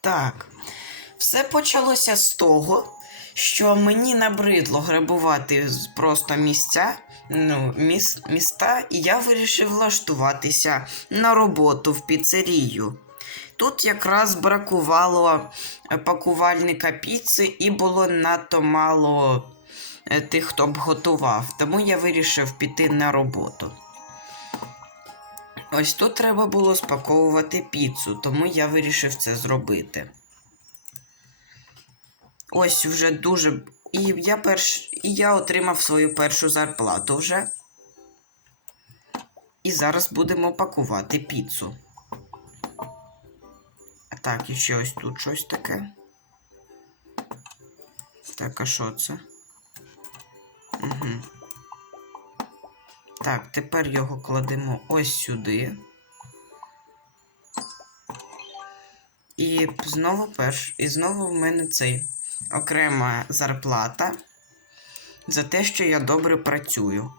Так. Все почалося з того, що мені набридло грабувати просто місця, ну, міс, міста, і я вирішив влаштуватися на роботу в піцерію. Тут якраз бракувало е, пакувальника піци і було надто мало е, тих, хто б готував. Тому я вирішив піти на роботу. Ось тут треба було спаковувати піцу, тому я вирішив це зробити. Ось вже дуже. І я перш. І я отримав свою першу зарплату вже. І зараз будемо пакувати піцу. Так, і ще ось тут щось таке. Так, а що це? Угу. Так, тепер його кладемо ось сюди. І знову перш. І знову в мене цей окрема зарплата за те, що я добре працюю.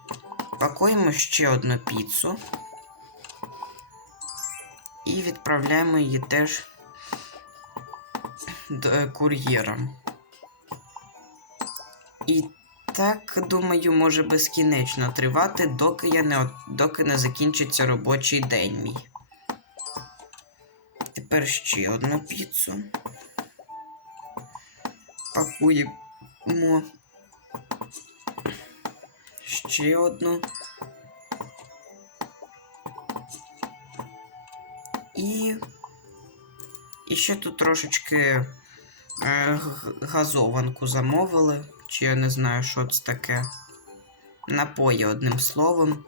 Пакуємо ще одну піцу. І відправляємо її теж д- е, кур'єром. І так, думаю, може безкінечно тривати, доки я не, доки не закінчиться робочий день мій. Тепер ще одну піцу. Пакуємо ще одну. І. І ще тут трошечки е, газованку замовили. Чи я не знаю, що це таке. Напої, одним словом.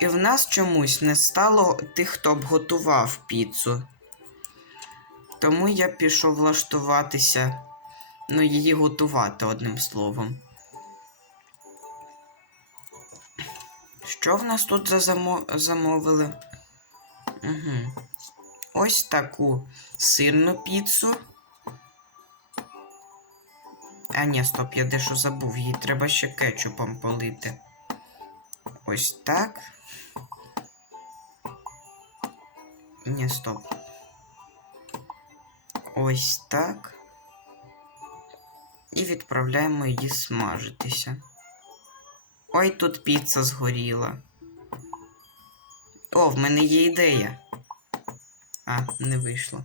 І в нас чомусь не стало тих, хто б готував піцу. Тому я пішов влаштуватися, ну, її готувати, одним словом. Що в нас тут за замо- замовили? Угу. Ось таку сирну піцу. А ні, стоп, я дещо забув, її треба ще кетчупом полити. Ось так. Ні, стоп. Ось так. І відправляємо її смажитися. Ой, тут піца згоріла. О, в мене є ідея. А, не вийшло.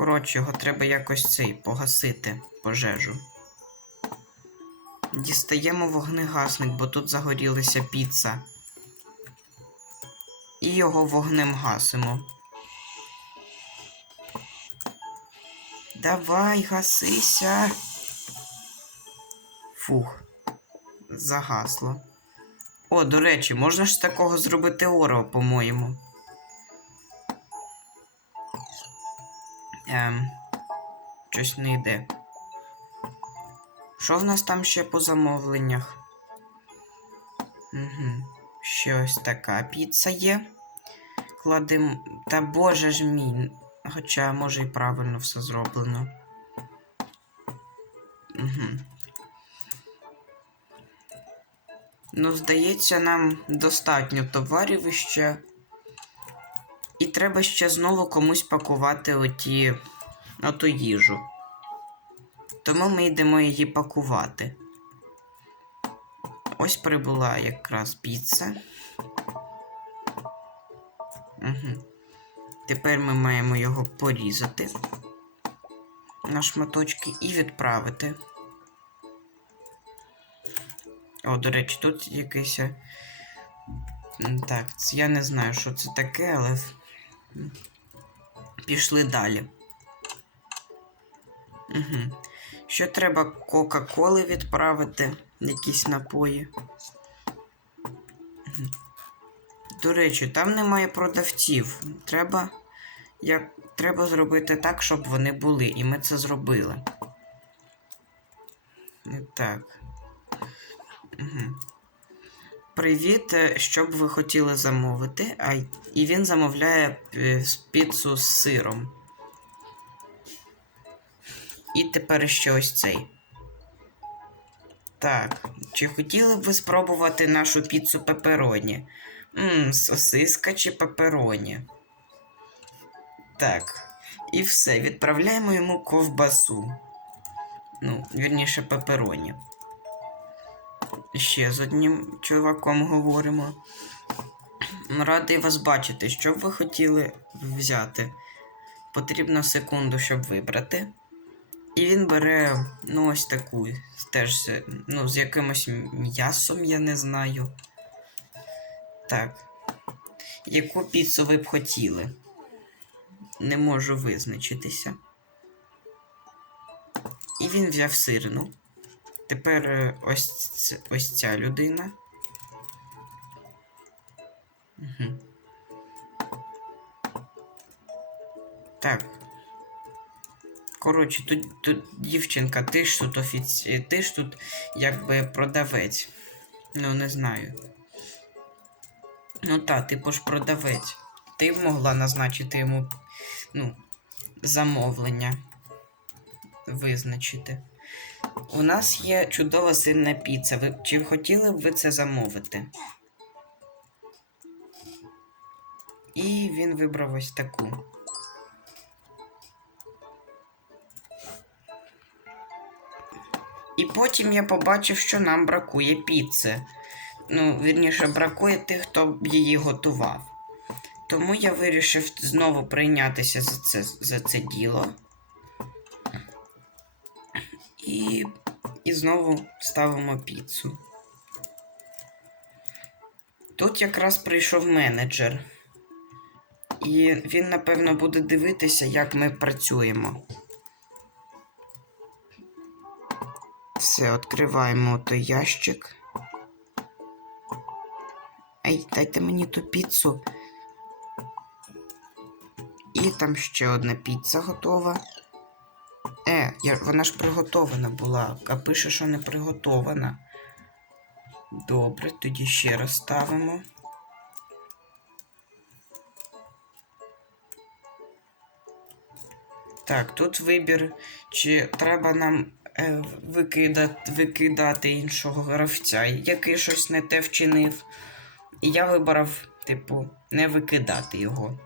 Коротше, його треба якось цей погасити пожежу. Дістаємо вогнегасник, бо тут загорілася піца. І його вогнем гасимо. Давай, гасися. Фух, загасло. О, до речі, можна ж такого зробити орео, по-моєму. Ем, щось не йде. Що в нас там ще по замовленнях? Угу. Ще така піца є. Кладемо. Та боже ж мій. Хоча, може, і правильно все зроблено. Угу. Ну, здається, нам достатньо товарів іще. І треба ще знову комусь пакувати оті, оту їжу. Тому ми йдемо її пакувати. Ось прибула якраз піца. Угу. Тепер ми маємо його порізати на шматочки і відправити. О, до речі, тут якийсь. Так, я не знаю, що це таке, але. Пішли далі. Угу. Ще треба Кока-Коли відправити, якісь напої. Мгм. До речі, там немає продавців. Треба, як, треба зробити так, щоб вони були, і ми це зробили. Так. Угу. Привіт, е, що б ви хотіли замовити? А, і він замовляє е, піцу з сиром. І тепер ще ось цей. Так, чи хотіли б ви спробувати нашу піцу пепероні? Ммм, сосиска чи пепероні? Так. І все, відправляємо йому ковбасу. Ну, вірніше, пепероні. Ще з одним чуваком говоримо. Радий вас бачити. Що б ви хотіли взяти? Потрібно секунду, щоб вибрати. І він бере, ну, ось таку, теж ну, з якимось м'ясом, я не знаю. Так. Яку піцу ви б хотіли? Не можу визначитися. І він взяв сирну. Тепер е, ось, ось ця людина. Угу. Так. Коротше, тут, тут дівчинка, ти ж тут офіці... ти ж тут якби продавець. Ну, не знаю. Ну та, типу ж продавець. Ти б могла назначити йому ну, замовлення. Визначити. У нас є чудова сильна піца. Ви, чи хотіли б ви це замовити? І він вибрав ось таку. І потім я побачив, що нам бракує піци. Ну, вірніше, бракує тих, хто б її готував. Тому я вирішив знову прийнятися за це, за це діло. І, і знову ставимо піцу. Тут якраз прийшов менеджер. І він, напевно, буде дивитися, як ми працюємо. Все, відкриваємо той ящик. Ай, дайте мені ту піцу. І там ще одна піца готова. Е, я, вона ж приготована була, а пише, що не приготована. Добре, тоді ще раз ставимо. Так, тут вибір, чи треба нам е, викидати, викидати іншого гравця, який щось не те вчинив. І я вибрав, типу, не викидати його.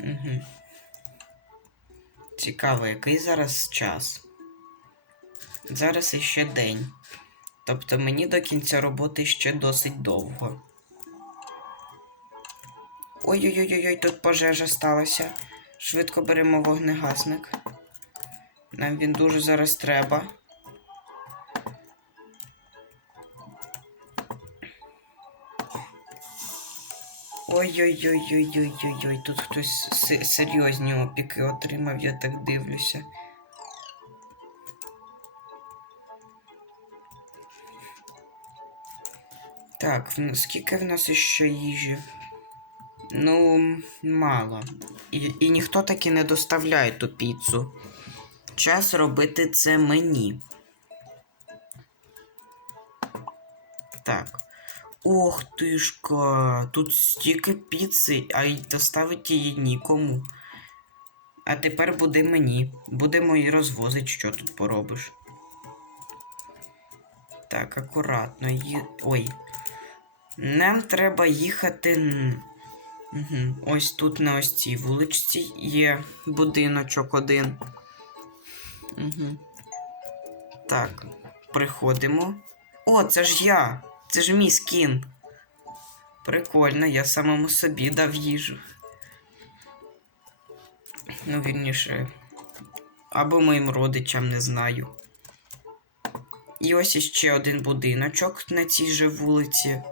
Угу. Цікаво, який зараз час. Зараз іще день. Тобто мені до кінця роботи ще досить довго. Ой-ой-ой, тут пожежа сталася. Швидко беремо вогнегасник. Нам він дуже зараз треба. Ой-ой-ой-ой-ой-ой-ой, тут хтось се- серйозні опіки отримав, я так дивлюся. Так, скільки в нас іще їжі? Ну, мало. І, і ніхто таки не доставляє ту піцу. Час робити це мені. Так. Ох тишка, тут стільки піци, а й доставити її нікому. А тепер буде мені. Будемо її розвозити, що тут поробиш. Так, акуратно. Ї... Ой. Нам треба їхати. Угу. Ось тут на ось цій вуличці є будиночок один. Угу. Так, приходимо. О, це ж я! Це ж мій скін. Прикольно, я самому собі дав їжу. Ну, вірніше. Або моїм родичам не знаю. І ось іще один будиночок на цій же вулиці.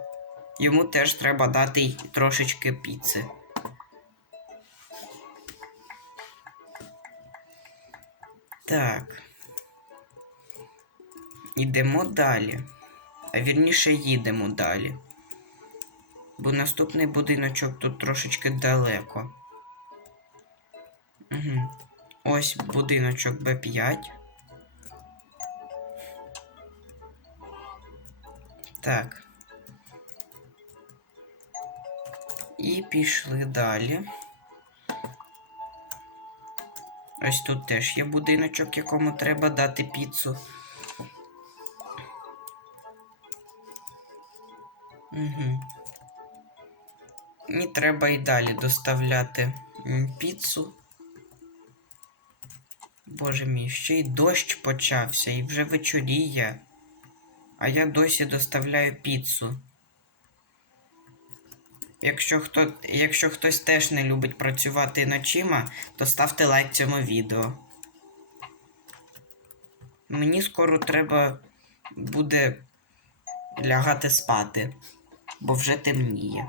Йому теж треба дати трошечки піци. Так. Ідемо далі. А вірніше їдемо далі. Бо наступний будиночок тут трошечки далеко. Угу. Ось будиночок Б5. Так. І пішли далі. Ось тут теж є будиночок, якому треба дати піцу. Угу. Мені треба і далі доставляти піцу. Боже мій, ще й дощ почався, і вже вечоріє. А я досі доставляю піцу. Якщо, хто, якщо хтось теж не любить працювати ночима, то ставте лайк цьому відео. Мені скоро треба буде лягати спати, бо вже темніє.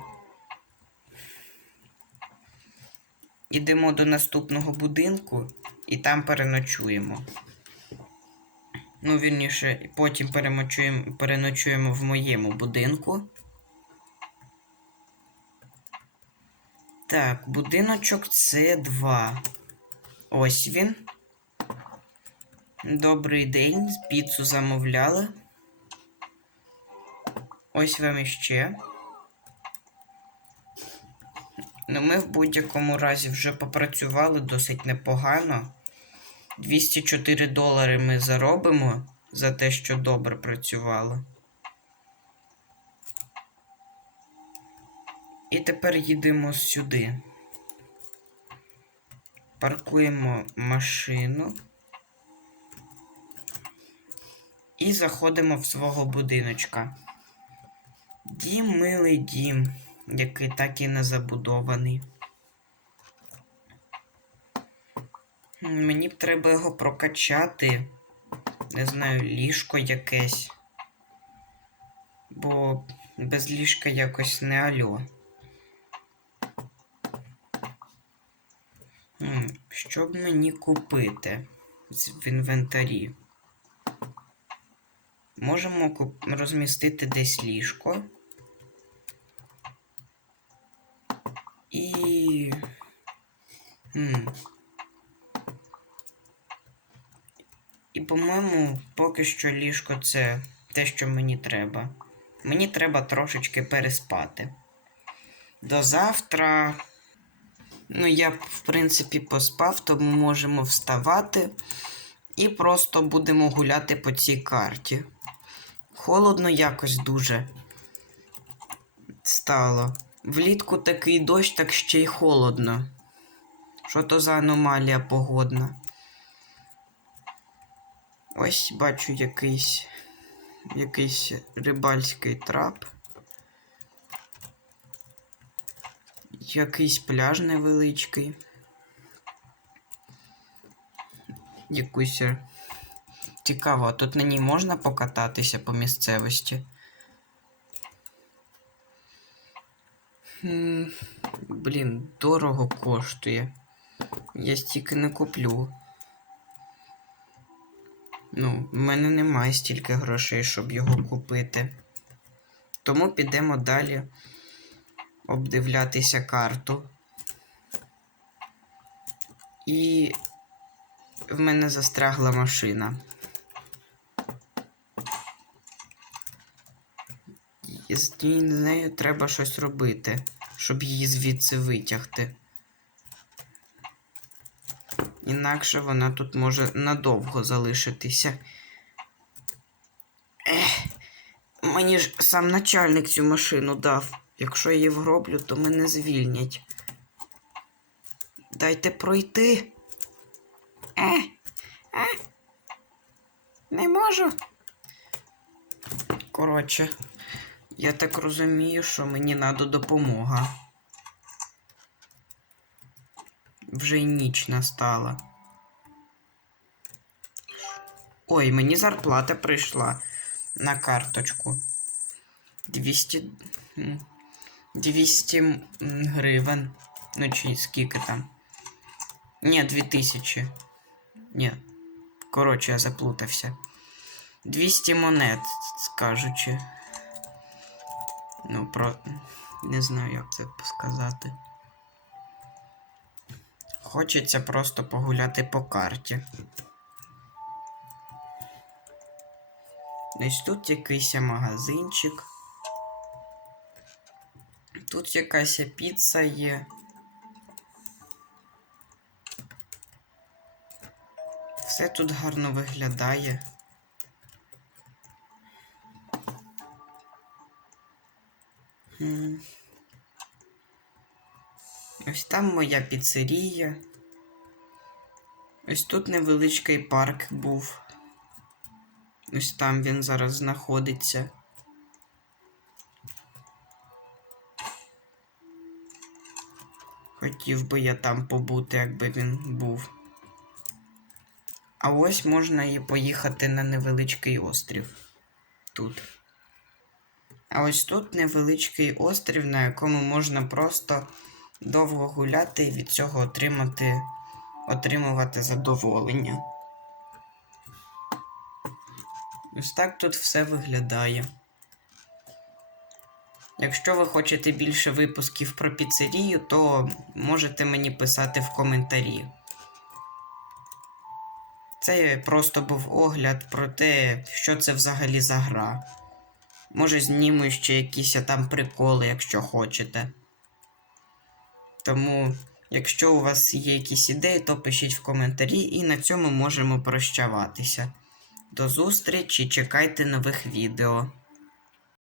Ідемо до наступного будинку і там переночуємо. Ну, вірніше, потім переночуємо, в моєму будинку. Так, будиночок С2. Ось він. Добрий день. Піцу замовляли. Ось вам іще. Ну, ми в будь-якому разі вже попрацювали досить непогано. 204 долари ми заробимо за те, що добре працювали. І тепер їдемо сюди. Паркуємо машину. І заходимо в свого будиночка. Дім, милий дім, який так і не забудований. Мені б треба його прокачати. Не знаю, ліжко якесь. Бо без ліжка якось не альо. Що б мені купити в інвентарі? Можемо розмістити десь ліжко. І. І, по-моєму, поки що ліжко це те, що мені треба. Мені треба трошечки переспати. До завтра. Ну, я, в принципі, поспав, тому можемо вставати і просто будемо гуляти по цій карті. Холодно якось дуже стало. Влітку такий дощ, так ще й холодно. Що то за аномалія погодна? Ось бачу якийсь якийсь рибальський трап. Якийсь пляж невеличкий. Якусь. е, Цікаво, тут на ній можна покататися по місцевості? Блін, дорого коштує. Я стільки не куплю. Ну, в мене немає стільки грошей, щоб його купити. Тому підемо далі обдивлятися карту. І в мене застрягла машина. І з нею треба щось робити, щоб її звідси витягти. Інакше вона тут може надовго залишитися. Ех, мені ж сам начальник цю машину дав. Якщо її вгроблю, то мене звільнять. Дайте пройти. Е, е, не можу. Коротше, я так розумію, що мені треба допомога. Вже й ніч настала. Ой, мені зарплата прийшла на карточку. 200. 200 м, гривен. Ну, чи скільки там? Ні, 2000. Ні. Коротше, я заплутався. 200 монет, скажучи. Ну, про. Не знаю, як це сказати. Хочеться просто погуляти по карті. Десь тут якийсь магазинчик. Тут якась піца є. Все тут гарно виглядає. Ось там моя піцерія. Ось тут невеличкий парк був. Ось там він зараз знаходиться. Хотів би я там побути, якби він був. А ось можна і поїхати на невеличкий острів. Тут. А ось тут невеличкий острів, на якому можна просто довго гуляти і від цього отримати, отримувати задоволення. Ось так тут все виглядає. Якщо ви хочете більше випусків про піцерію, то можете мені писати в коментарі. Це просто був огляд про те, що це взагалі за гра. Може, зніму ще якісь там приколи, якщо хочете. Тому, якщо у вас є якісь ідеї, то пишіть в коментарі і на цьому можемо прощаватися. До зустрічі, чекайте нових відео.